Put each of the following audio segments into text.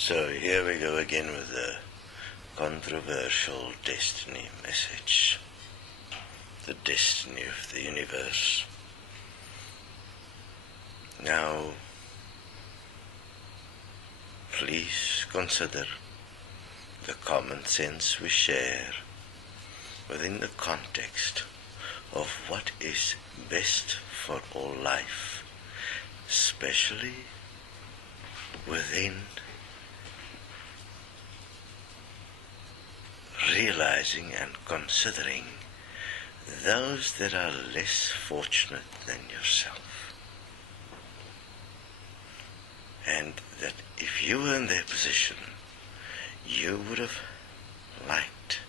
So here we go again with the controversial destiny message. The destiny of the universe. Now, please consider the common sense we share within the context of what is best for all life, especially within realizing and considering those that are less fortunate than yourself. And that if you were in their position, you would have liked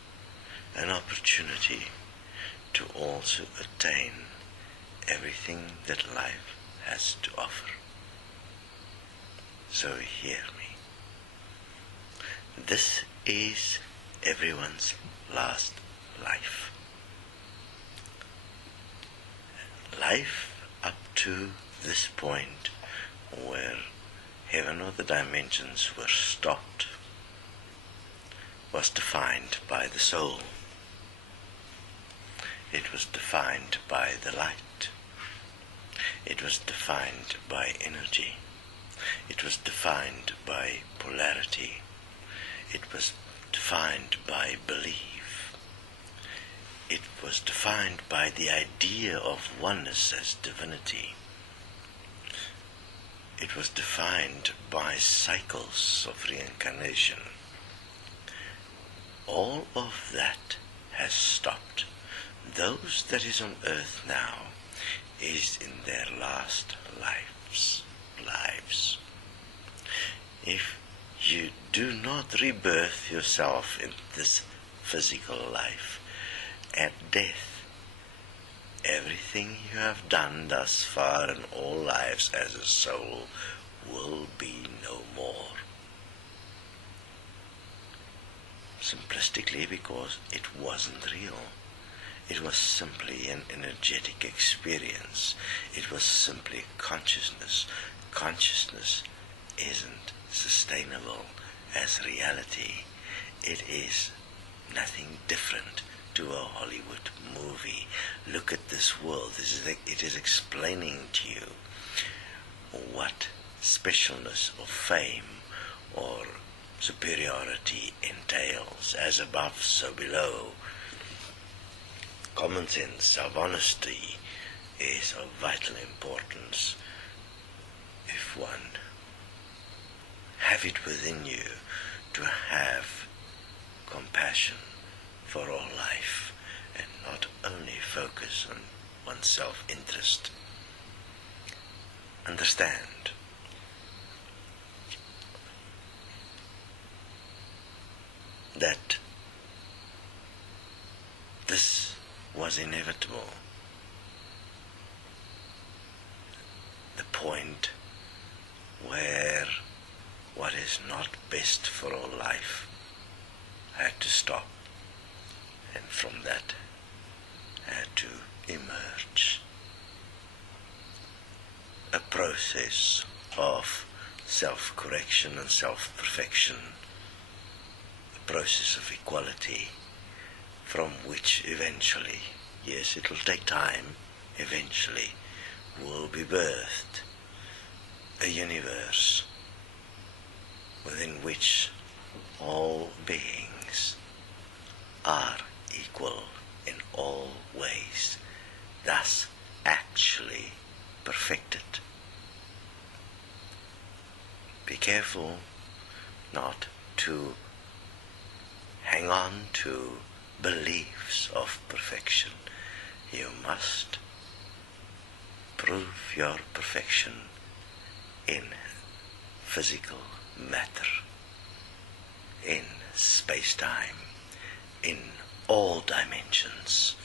an opportunity to also attain everything that life has to offer. So hear me. This is everyone's last life. Life up to this point where heaven or the dimensions were stopped was defined by the soul. It was defined by the light. It was defined by energy. It was defined by polarity. It was defined by belief. It was defined by the idea of oneness as divinity. It was defined by cycles of reincarnation. All of that has stopped. Those that is on earth now is in their last lives. If you do not rebirth yourself in this physical life, at death, everything you have done thus far in all lives as a soul will be no more. Simplistically because it wasn't real. It was simply an energetic experience. It was simply consciousness. Consciousness isn't sustainable as reality. It is nothing different to a Hollywood movie. Look at this world. It is explaining to you what specialness or fame or superiority entails. As above, so below. Common sense, self-honesty is of vital importance. If one have it within you to have compassion for all life and not only focus on one's self-interest. Understand that this was inevitable. The point where what is not best for all life had to stop, and from that had to emerge a process of self-correction and self-perfection, a process of equality, from which eventually, yes, it will take time, eventually will be birthed a universe within which all beings are equal in all ways, thus actually perfected. Be careful not to hang on to beliefs of perfection. You must prove your perfection in physical matter, in space-time, in all dimensions.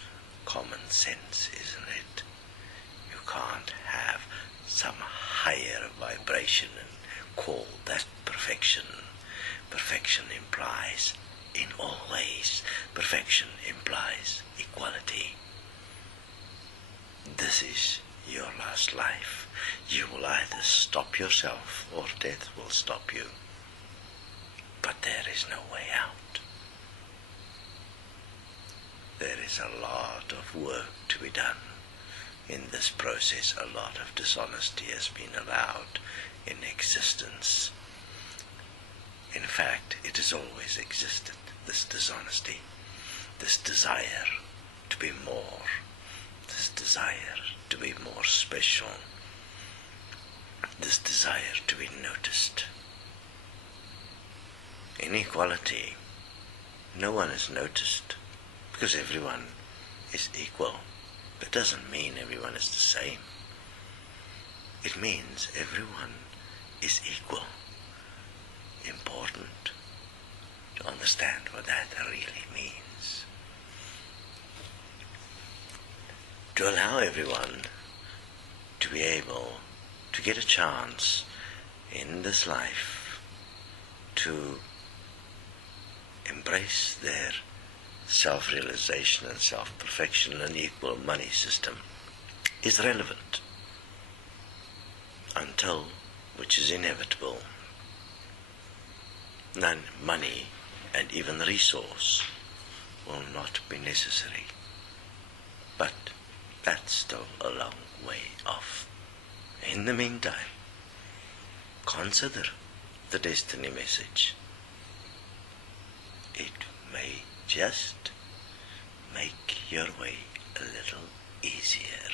Common sense, isn't it? You can't have some higher vibration and call that perfection. Perfection implies in all ways. Perfection implies equality. This is your last life. You will either stop yourself or death will stop you. but there is no way out. There is a lot of work to be done. In this process, a lot of dishonesty has been allowed in existence. In fact, it has always existed, this dishonesty, this desire to be more, this desire to be more special, this desire to be noticed. Inequality, no one is noticed because everyone is equal. That doesn't mean everyone is the same. It means everyone is equal. Important to understand what that really means. To allow everyone to be able to get a chance in this life to embrace their self-realization and self-perfection and equal money system is relevant until, which is inevitable, none money and even resource will not be necessary. But that's still a long way off. In the meantime, consider the Desteni message. It may just make your way a little easier.